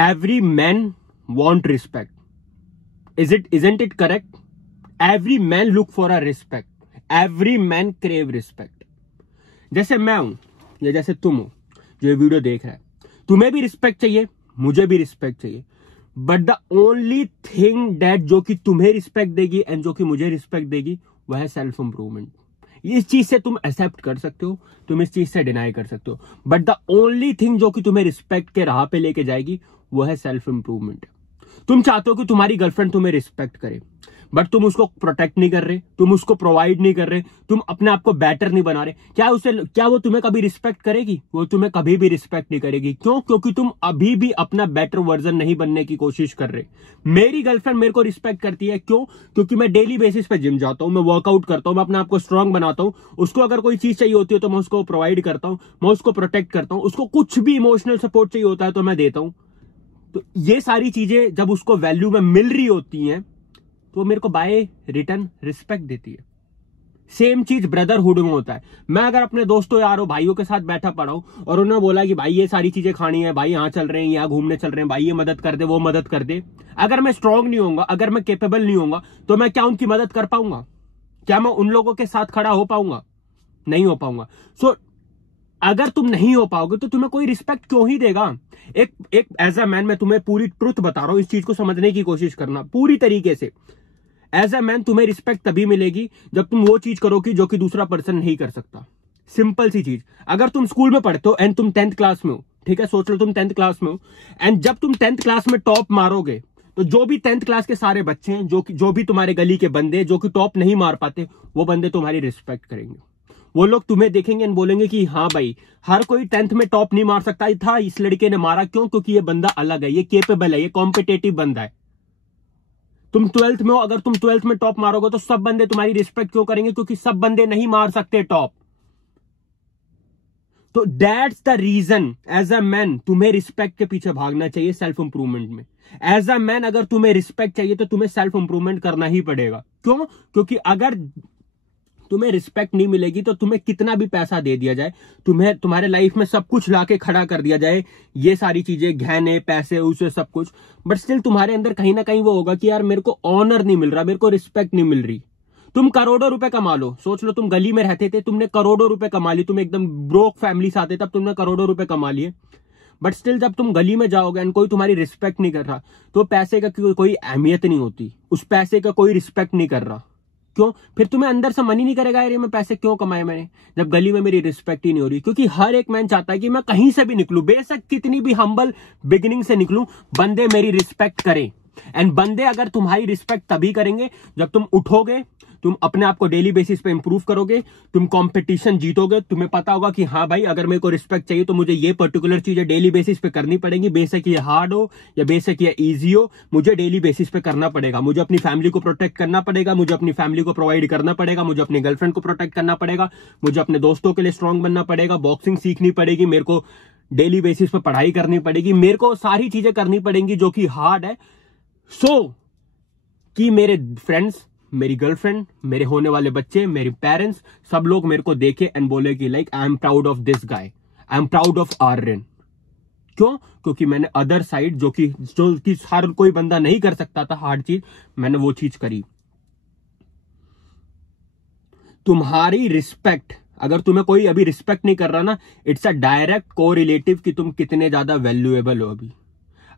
every man want respect. Isn't it correct? Every man look for a respect. Every man crave respect. जैसे मैं हूं या जैसे तुम हो जो ये वीडियो देख रहा है, तुम्हें भी रिस्पेक्ट चाहिए, मुझे भी रिस्पेक्ट चाहिए, but the only thing that जो कि तुम्हें रिस्पेक्ट देगी एंड जो कि मुझे रिस्पेक्ट देगी वह है सेल्फ इंप्रूवमेंट. इस चीज से तुम एक्सेप्ट कर सकते हो, तुम इस चीज से डिनाई कर सकते हो, बट द ओनली थिंग जो कि तुम्हें रिस्पेक्ट के राह पे लेके जाएगी वो है सेल्फ इंप्रूवमेंट. तुम चाहते हो कि तुम्हारी गर्लफ्रेंड तुम्हें रिस्पेक्ट करे, बट तुम उसको प्रोटेक्ट नहीं कर रहे, तुम उसको प्रोवाइड नहीं कर रहे, तुम अपने आप को बेटर नहीं बना रहे. क्या वो तुम्हें कभी रिस्पेक्ट करेगी? वो तुम्हें कभी भी रिस्पेक्ट नहीं करेगी. क्यों? क्योंकि तुम अभी भी अपना बेटर वर्जन नहीं बनने की कोशिश कर रहे. मेरी गर्लफ्रेंड मेरे को रिस्पेक्ट करती है. क्यों? क्योंकि मैं डेली बेसिस पे जिम जाता हूं, मैं वर्कआउट करता हूं, मैं अपने आप को स्ट्रांग बनाता हूं. उसको अगर कोई चीज चाहिए होती है तो मैं उसको प्रोवाइड करता हूं, मैं उसको प्रोटेक्ट करता हूं. उसको कुछ भी इमोशनल सपोर्ट चाहिए होता है तो मैं देता हूं. तो ये सारी चीजें जब उसको वैल्यू में मिल रही होती हैं तो मेरे को बाय रिटर्न रिस्पेक्ट देती है. सेम चीज ब्रदरहुड में होता है. मैं अगर अपने दोस्तों यारों भाइयों के साथ बैठा पड़ा हूं और उन्होंने बोला कि भाई ये सारी चीजें खानी है, भाई यहां चल रहे हैं, यहां घूमने चल रहे हैं, भाई ये मदद कर दे, वो मदद कर दे, अगर मैं स्ट्रांग नहीं होऊंगा, अगर मैं केपेबल नहीं होऊंगा तो मैं क्या उनकी मदद कर पाऊंगा? क्या मैं उन लोगों के साथ खड़ा हो पाऊंगा? नहीं हो पाऊंगा. सो अगर तुम नहीं हो पाओगे तो तुम्हें कोई रिस्पेक्ट क्यों ही देगा? एक एज अ मैन मैं तुम्हें पूरी ट्रुथ बता रहा हूं, इस चीज को समझने की कोशिश करना पूरी तरीके से. एज अ मैन तुम्हें रिस्पेक्ट तभी मिलेगी जब तुम वो चीज करोगी जो कि दूसरा पर्सन नहीं कर सकता. सिंपल सी चीज. अगर तुम स्कूल में पढ़ते हो एंड तुम 10th क्लास में हो, ठीक है, सोच लो तुम 10th क्लास में हो, एंड जब तुम 10th क्लास में टॉप मारोगे तो जो भी 10th क्लास के सारे बच्चे हैं, जो भी तुम्हारे गली के बंदे जो कि टॉप नहीं मार पाते, वो बंदे तुम्हारी रिस्पेक्ट करेंगे. वो लोग तुम्हें देखेंगे एंड बोलेंगे कि हाँ भाई, हर कोई 10th में टॉप नहीं मार सकता था, इस लड़के ने मारा. क्यों? क्योंकि ये बंदा अलग है, ये केपेबल है, ये कॉम्पिटेटिव बंदा है. तुम 12th में हो, अगर तुम 12th में टॉप मारोगे तो सब बंदे तुम्हारी रिस्पेक्ट क्यों करेंगे? क्योंकि सब बंदे नहीं मार सकते टॉप. तो that's the reason as a man तुम्हें रिस्पेक्ट के पीछे भागना चाहिए सेल्फ इंप्रूवमेंट में. एज अ मैन अगर तुम्हें रिस्पेक्ट चाहिए तो तुम्हें सेल्फ इंप्रूवमेंट करना ही पड़ेगा. क्यों? क्योंकि अगर तुम्हें रिस्पेक्ट नहीं मिलेगी तो तुम्हें कितना भी पैसा दे दिया जाए, तुम्हें तुम्हारे लाइफ में सब कुछ लाके खड़ा कर दिया जाए, ये सारी चीजें, गहने, पैसे, उसे सब कुछ, बट स्टिल तुम्हारे अंदर कहीं ना कहीं वो होगा कि यार मेरे को ऑनर नहीं मिल रहा, मेरे को रिस्पेक्ट नहीं मिल रही. तुम करोड़ों रुपए कमा लो, सोच लो तुम गली में रहते थे, तुमने करोड़ों रुपए कमा ली, तुम एकदम ब्रोक फैमिली से आते तब तुमने करोड़ों रुपए कमा लिए, बट स्टिल जब तुम गली में जाओगे एंड कोई तुम्हारी रिस्पेक्ट नहीं कर रहा तो पैसे का कोई अहमियत नहीं होती, उस पैसे का कोई रिस्पेक्ट नहीं कर रहा. क्यों? फिर तुम्हें अंदर से मन ही नहीं करेगा यार ये मैं पैसे क्यों कमाए मैंने, जब गली में मेरी रिस्पेक्ट ही नहीं हो रही. क्योंकि हर एक मैन चाहता है कि मैं कहीं से भी निकलूं, बेशक कितनी भी हम्बल बिगिनिंग से निकलूं, बंदे मेरी रिस्पेक्ट करें. एंड बंदे अगर तुम्हारी रिस्पेक्ट तभी करेंगे जब तुम उठोगे, तुम अपने आप को डेली बेसिस पे इंप्रूव करोगे, तुम कंपटीशन जीतोगे, तुम्हें पता होगा कि हाँ भाई अगर मेरे को रिस्पेक्ट चाहिए तो मुझे ये पर्टिकुलर चीजें डेली बेसिस पे करनी पड़ेगी, बेशक ये हार्ड हो या बेशक ये इजी हो, मुझे डेली बेसिस पे करना पड़ेगा. मुझे अपनी फैमिली को प्रोटेक्ट करना पड़ेगा, मुझे अपनी फैमिली को प्रोवाइड करना पड़ेगा, मुझे अपनी गर्लफ्रेंड को प्रोटेक्ट करना पड़ेगा, मुझे अपने दोस्तों के लिए स्ट्रांग बनना पड़ेगा, बॉक्सिंग सीखनी पड़ेगी, मेरे को डेली बेसिस पे पढ़ाई करनी पड़ेगी, मेरे को सारी चीजें करनी पड़ेंगी जो कि हार्ड है. सो कि मेरे फ्रेंड्स, मेरी गर्लफ्रेंड, मेरे होने वाले बच्चे, मेरे पेरेंट्स, सब लोग मेरे को देखे एंड बोले कि like I am proud of this guy, I am proud of Aryan. क्यों? क्योंकि मैंने अदर साइड जो कि हर कोई बंदा नहीं कर सकता था हार्ड चीज, मैंने वो चीज करी. तुम्हारी रिस्पेक्ट, अगर तुम्हें कोई अभी रिस्पेक्ट नहीं कर रहा ना, इट्स अ डायरेक्ट कोरिलेटिव कि तुम कितने ज्यादा वैल्यूएबल हो. अभी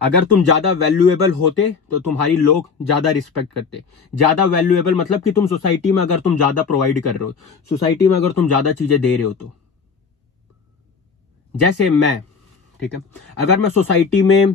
अगर तुम ज्यादा वैल्यूएबल होते तो तुम्हारी लोग ज्यादा रिस्पेक्ट करते. ज्यादा वैल्यूएबल मतलब कि तुम सोसाइटी में अगर तुम ज्यादा प्रोवाइड कर रहे हो, सोसाइटी में अगर तुम ज्यादा चीजें दे रहे हो तो. जैसे मैं, ठीक है, अगर मैं सोसाइटी में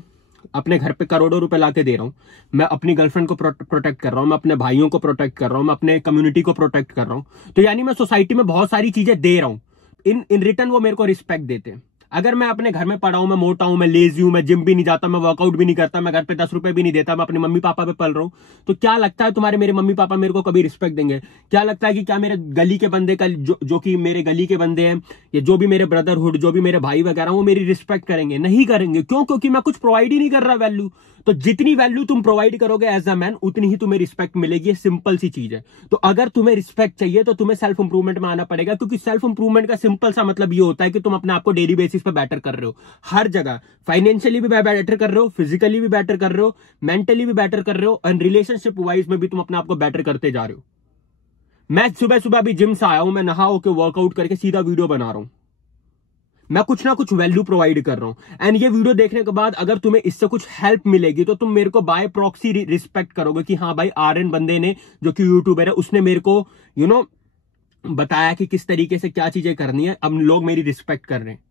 अपने घर पे करोड़ों रुपए लाके दे रहा हूं, मैं अपनी गर्लफ्रेंड को प्रोटेक्ट कर रहा हूं, मैं अपने भाइयों को प्रोटेक्ट कर रहा हूं, मैं अपने कम्युनिटी को प्रोटेक्ट कर रहा हूं, तो यानी मैं सोसाइटी में बहुत सारी चीजें दे रहा हूं. इन रिटर्न वो मेरे को रिस्पेक्ट देते हैं. अगर मैं अपने घर में पड़ा हूं, मैं मोटा हूं, मैं लेजी हूं, मैं जिम भी नहीं जाता, मैं वर्कआउट भी नहीं करता, मैं घर पे 10 रुपए भी नहीं देता, मैं अपने मम्मी पापा पे पल रहा हूं, तो क्या लगता है तुम्हारे मेरे मम्मी पापा मेरे को कभी रिस्पेक्ट देंगे? क्या लगता है कि क्या मेरे गली के बंदे का जो कि मेरे गली के बंदे हैं, या जो भी मेरे ब्रदरहुड, जो भी मेरे भाई वगैरह, वो मेरी रिस्पेक्ट करेंगे? नहीं करेंगे. क्यों? क्योंकि मैं कुछ प्रोवाइड ही नहीं कर रहा वैल्यू. तो जितनी वैल्यू तुम प्रोवाइड करोगे एज अ मैन, उतनी ही तुम्हें रिस्पेक्ट मिलेगी. सिंपल सी चीज है. तो अगर तुम्हें रिस्पेक्ट चाहिए तो तुम्हें सेल्फ इंप्रूवमेंट में आना पड़ेगा, क्योंकि सेल्फ इंप्रूवमेंट का सिंपल सा मतलब ये होता है कि तुम अपने आप को डेली बेसिस बेसिस पे बेटर कर रहे हो, हर जगह फाइनेंशियली भी बेटर कर रहे हो, फिजिकली भी बेटर कर रहे हो, मेंटली भी बेटर कर रहे हो, एंड रिलेशनशिप वाइज में भी तुम अपने आप को बेटर करते जा रहे हो। मैं सुबह सुबह अभी जिम से आया हूं, मैं नहा होकर वर्कआउट करके सीधा वीडियो बना रहा हूं। मैं कुछ ना कुछ वैल्यू प्रोवाइड कर रहा हूं, एंड ये वीडियो देखने के बाद अगर तुम्हें इससे कुछ हेल्प मिलेगी तो तुम मेरे को बाय प्रॉक्सी रिस्पेक्ट करोगे कि हाँ भाई, आर्यन बंदे ने, जो कि यूट्यूबर है, उसने मेरे को बताया कि किस तरीके से क्या चीजें करनी है। अब लोग मेरी रिस्पेक्ट कर रहे हैं।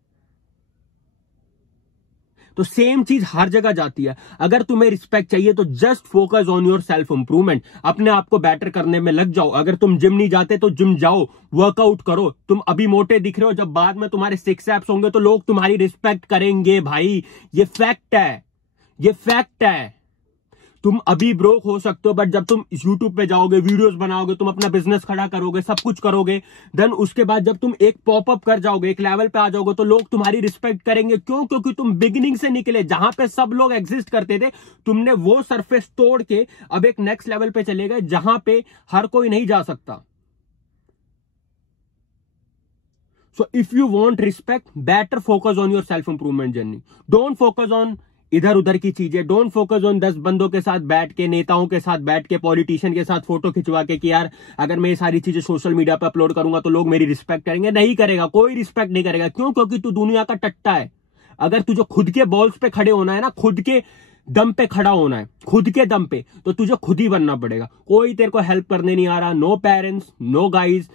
तो सेम चीज हर जगह जाती है। अगर तुम्हें रिस्पेक्ट चाहिए तो just focus on your self improvement, अपने आप को बेटर करने में लग जाओ। अगर तुम जिम नहीं जाते तो जिम जाओ, वर्कआउट करो। तुम अभी मोटे दिख रहे हो, जब बाद में तुम्हारे 6 एब्स होंगे तो लोग तुम्हारी रिस्पेक्ट करेंगे भाई। ये फैक्ट है, ये फैक्ट है। तुम अभी ब्रोक हो सकते हो, बट जब तुम यूट्यूब पे जाओगे, वीडियोस बनाओगे, तुम अपना बिजनेस खड़ा करोगे, सब कुछ करोगे, देन उसके बाद जब तुम एक पॉपअप कर जाओगे, एक लेवल पे आ जाओगे, तो लोग तुम्हारी रिस्पेक्ट करेंगे। क्यों? क्योंकि तुम बिगिनिंग से निकले, जहां पे सब लोग एग्जिस्ट करते थे, तुमने वो सरफेस तोड़ के अब एक नेक्स्ट लेवल पे चले गए जहां पे हर कोई नहीं जा सकता। So if you want respect, better focus on your self improvement journey. Don't focus on इधर उधर की चीजें। डोंट फोकस ऑन 10 बंदों के साथ बैठ के, नेताओं के साथ बैठ के, पॉलिटिशियन के साथ फोटो खिंचवा के कि यार अगर मैं ये सारी चीजें सोशल मीडिया पे अपलोड करूंगा तो लोग मेरी रिस्पेक्ट करेंगे। नहीं करेगा, कोई रिस्पेक्ट नहीं करेगा। क्यों? क्योंकि तू दुनिया का टट्टा है। अगर तुझे खुद के बॉल्स पे खड़े होना है ना, खुद के दम पे खड़ा होना है, खुद के दम पे, तो तुझे खुद ही बनना पड़ेगा। कोई तेरे को हेल्प करने नहीं आ रहा। नो पेरेंट्स, नो गाइज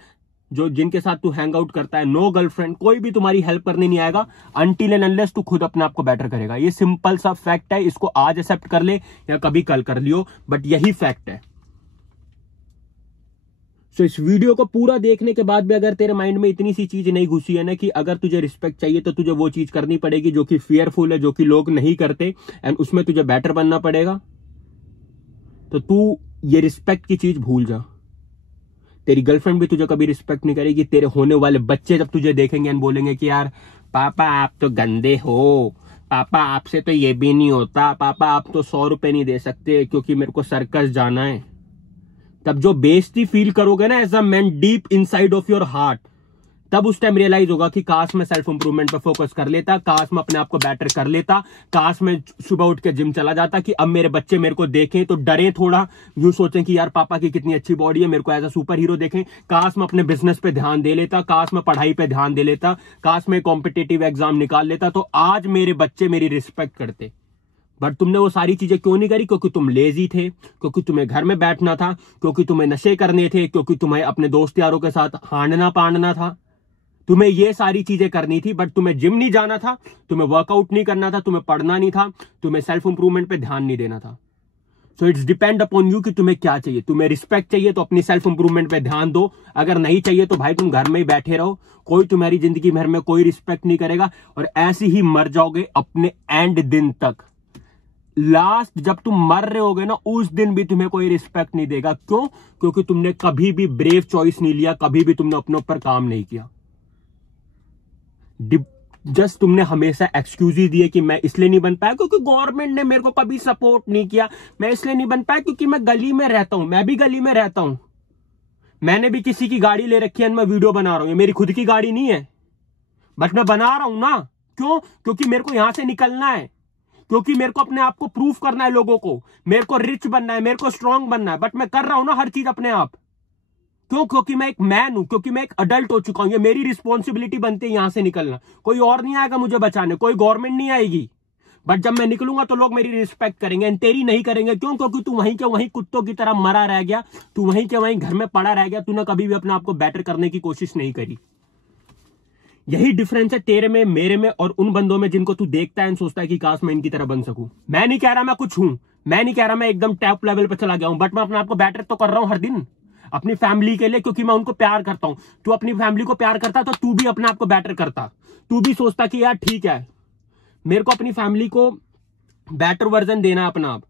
जो जिनके साथ तू हैंग आउट करता है, नो गर्लफ्रेंड, कोई भी तुम्हारी हेल्प करने नहीं आएगा अनटिल एंड अनलेस तू खुद अपने आप को बेटर करेगा। ये सिंपल सा फैक्ट है। इसको आज एक्सेप्ट कर ले या कभी कल कर लियो, बट यही फैक्ट है। सो इस वीडियो को पूरा देखने के बाद भी अगर तेरे माइंड में इतनी सी चीज नहीं घुसी है ना कि अगर तुझे रिस्पेक्ट चाहिए तो तुझे वो चीज करनी पड़ेगी जो कि फियरफुल है, जो कि लोग नहीं करते, एंड उसमें तुझे बेटर बनना पड़ेगा, तो तू ये रिस्पेक्ट की चीज भूल जा। तेरी गर्लफ्रेंड भी तुझे कभी रिस्पेक्ट नहीं करेगी। तेरे होने वाले बच्चे जब तुझे देखेंगे एंड बोलेंगे कि यार पापा आप तो गंदे हो, पापा आपसे तो ये भी नहीं होता, पापा आप तो 100 रुपए नहीं दे सकते क्योंकि मेरे को सर्कस जाना है, तब जो बेइज्जती फील करोगे ना as a man deep inside of your heart, तब उस टाइम रियलाइज होगा कि काश मैं सेल्फ इंप्रूवमेंट पे फोकस कर लेता, काश मैं अपने आप को बेटर कर लेता, काश मैं सुबह उठ के जिम चला जाता कि अब मेरे बच्चे मेरे को देखें तो डरे थोड़ा, यूं सोचें कि यार पापा की कितनी अच्छी बॉडी है, मेरे को एज अ सुपर हीरो देखें। काश मैं अपने बिजनेस पे ध्यान दे लेता, काश मैं पढ़ाई पे ध्यान दे लेता, काश मैं कॉम्पिटिटिव एग्जाम निकाल लेता, तो आज मेरे बच्चे मेरी रिस्पेक्ट करते। बट तुमने वो सारी चीजें क्यों नहीं करी? क्योंकि तुम लेजी थे, क्योंकि तुम्हें घर में बैठना था, क्योंकि तुम्हें नशे करने थे, क्योंकि तुम्हें अपने दोस्त यारों के साथ हांडना पांडना था। तुम्हें ये सारी चीजें करनी थी, बट तुम्हें जिम नहीं जाना था, तुम्हें वर्कआउट नहीं करना था, तुम्हें पढ़ना नहीं था, तुम्हें सेल्फ इंप्रूवमेंट पे ध्यान नहीं देना था। So it's depend upon you कि तुम्हें क्या चाहिए। तुम्हें रिस्पेक्ट चाहिए तो अपनी सेल्फ इंप्रूवमेंट पे ध्यान दो, अगर नहीं चाहिए तो भाई तुम घर में ही बैठे रहो, कोई तुम्हारी जिंदगी भर में कोई रिस्पेक्ट नहीं करेगा, और ऐसे ही मर जाओगे अपने एंड दिन तक। लास्ट जब तुम मर रहे होगे ना, उस दिन भी तुम्हें कोई रिस्पेक्ट नहीं देगा। क्यों? क्योंकि तुमने कभी भी ब्रेव चॉइस नहीं लिया, कभी भी तुमने अपने ऊपर काम नहीं किया। जस्ट तुमने हमेशा एक्सक्यूज ही दिए कि मैं इसलिए नहीं बन पाया क्योंकि गवर्नमेंट ने मेरे को कभी सपोर्ट नहीं किया, मैं इसलिए नहीं बन पाया क्योंकि मैं गली में रहता हूं। मैं भी गली में रहता हूं, मैंने भी किसी की गाड़ी ले रखी है, मैं वीडियो बना रहा हूं। ये मेरी खुद की गाड़ी नहीं है, बट मैं बना रहा हूं ना। क्यों? क्योंकि मेरे को यहां से निकलना है, क्योंकि मेरे को अपने आप को प्रूफ करना है लोगों को, मेरे को रिच बनना है, मेरे को स्ट्रांग बनना है, बट मैं कर रहा हूं ना हर चीज अपने आप। क्यों? क्योंकि मैं एक मैन हूं, क्योंकि मैं एक अडल्ट हो चुका हूं। ये मेरी रिस्पॉन्सिबिलिटी बनती है यहां से निकलना। कोई और नहीं आएगा मुझे बचाने, कोई गवर्नमेंट नहीं आएगी, बट जब मैं निकलूंगा तो लोग मेरी रिस्पेक्ट करेंगे, तेरी नहीं करेंगे। क्यों? क्योंकि तू वहीं के वहीं कुत्तों की तरह मरा रह गया, तू वहीं के वहीं घर में पड़ा रह गया, तूने कभी भी अपने आप को बेटर करने की कोशिश नहीं करी। यही डिफरेंस है तेरे में, मेरे में और उन बंदों में जिनको तू देखता है और सोचता है कि काश मैं इनकी तरह बन सकूं। मैं नहीं कह रहा मैं कुछ हूं, मैं नहीं कह रहा मैं एकदम टॉप लेवल पे चला गया हूं, बट मैं अपने आप को बेटर तो कर रहा हूं हर दिन अपनी फैमिली के लिए, क्योंकि मैं उनको प्यार करता हूं। तू अपनी फैमिली को प्यार करता तो तू भी अपने आप को बेटर करता। तू भी सोचता कि यार ठीक है, मेरे को अपनी फैमिली को बेटर वर्जन देना है अपना आप,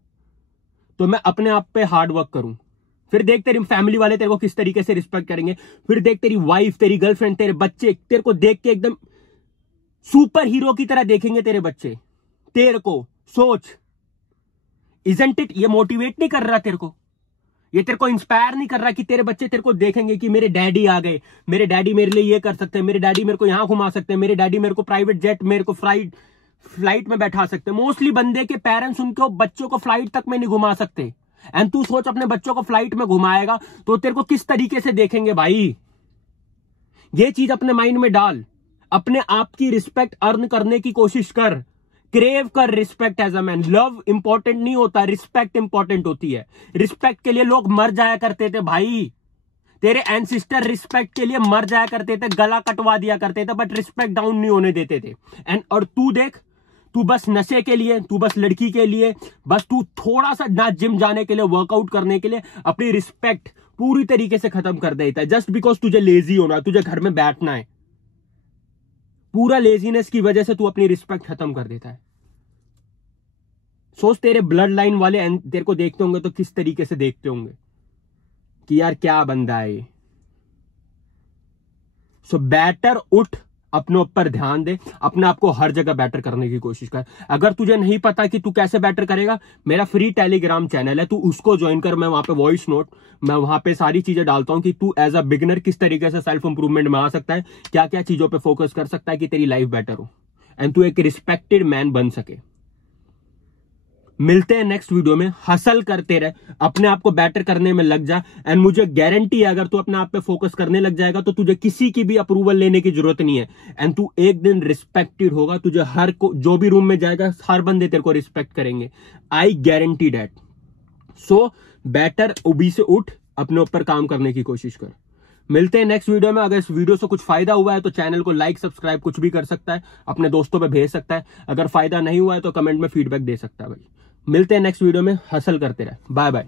तो मैं अपने आप पे हार्ड वर्क करूं। फिर देख तेरी फैमिली वाले तेरे को किस तरीके से रिस्पेक्ट करेंगे। फिर देख तेरी वाइफ, तेरी गर्लफ्रेंड, तेरे बच्चे तेरे को देख के एकदम सुपर हीरो की तरह देखेंगे तेरे बच्चे तेरे को। सोच, इजंट इट? ये मोटिवेट नहीं कर रहा तेरे को? ये तेरे को इंस्पायर नहीं कर रहा कि तेरे बच्चे तेरे को देखेंगे कि मेरे डैडी आ गए, मेरे डैडी मेरे लिए ये कर सकते हैं, मेरे डैडी मेरे को यहां घुमा सकते हैं, मेरे डैडी मेरे को प्राइवेट जेट, मेरे को फ्लाइट में बैठा सकते हैं। मोस्टली बंदे के पेरेंट्स उनको बच्चों को फ्लाइट तक में नहीं घुमा सकते। एंड तू सोच अपने बच्चों को फ्लाइट में घुमाएगा तो तेरे को किस तरीके से देखेंगे भाई। ये चीज अपने माइंड में डाल। अपने आप की रिस्पेक्ट अर्न करने की कोशिश कर, क्रेव कर respect as a man. Love important नहीं होता, रिस्पेक्ट इंपॉर्टेंट होती है। रिस्पेक्ट के लिए लोग मर जाया करते थे भाई, तेरे एंसिस्टर रिस्पेक्ट के लिए मर जाया करते थे, गला कटवा दिया करते थे, बट रिस्पेक्ट डाउन नहीं होने देते थे। एंड और तू देख, तू बस नशे के लिए, तू बस लड़की के लिए, बस तू थोड़ा सा ना जिम जाने के लिए, वर्कआउट करने के लिए अपनी रिस्पेक्ट पूरी तरीके से खत्म कर देता है, जस्ट बिकॉज तुझे लेजी होना है, तुझे घर में बैठना है। पूरा लेजीनेस की वजह से तू अपनी रिस्पेक्ट खत्म कर देता है। सोच तेरे ब्लड लाइन वाले तेरे को देखते होंगे तो किस तरीके से देखते होंगे कि यार क्या बंदा है ये। सो बेटर उठ, अपने ऊपर ध्यान दे, अपने आप को हर जगह बेटर करने की कोशिश कर। अगर तुझे नहीं पता कि तू कैसे बेटर करेगा, मेरा फ्री टेलीग्राम चैनल है, तू उसको ज्वाइन कर। मैं वहां पे वॉइस नोट, मैं वहां पे सारी चीजें डालता हूं कि तू एज अ बिगिनर किस तरीके से सेल्फ इंप्रूवमेंट में आ सकता है, क्या क्या चीजों पे फोकस कर सकता है कि तेरी लाइफ बेटर हो एंड तू एक रिस्पेक्टेड मैन बन सके। मिलते हैं नेक्स्ट वीडियो में। हसल करते रहे, अपने आप को बेटर करने में लग जा। एंड मुझे गारंटी है अगर तू अपने आप पे फोकस करने लग जाएगा तो तुझे किसी की भी अप्रूवल लेने की जरूरत नहीं है। एंड तू एक दिन रिस्पेक्टेड होगा। तुझे हर को जो भी रूम में जाएगा हर बंदे तेरे को रिस्पेक्ट करेंगे। I guarantee that. So better उभी से उठ, अपने ऊपर काम करने की कोशिश कर। मिलते हैं नेक्स्ट वीडियो में। अगर इस वीडियो से कुछ फायदा हुआ है तो चैनल को लाइक, सब्सक्राइब कुछ भी कर सकता है, अपने दोस्तों पे भेज सकता है। अगर फायदा नहीं हुआ है तो कमेंट में फीडबैक दे सकता है भाई। मिलते हैं नेक्स्ट वीडियो में। हसल करते रहे। Bye bye.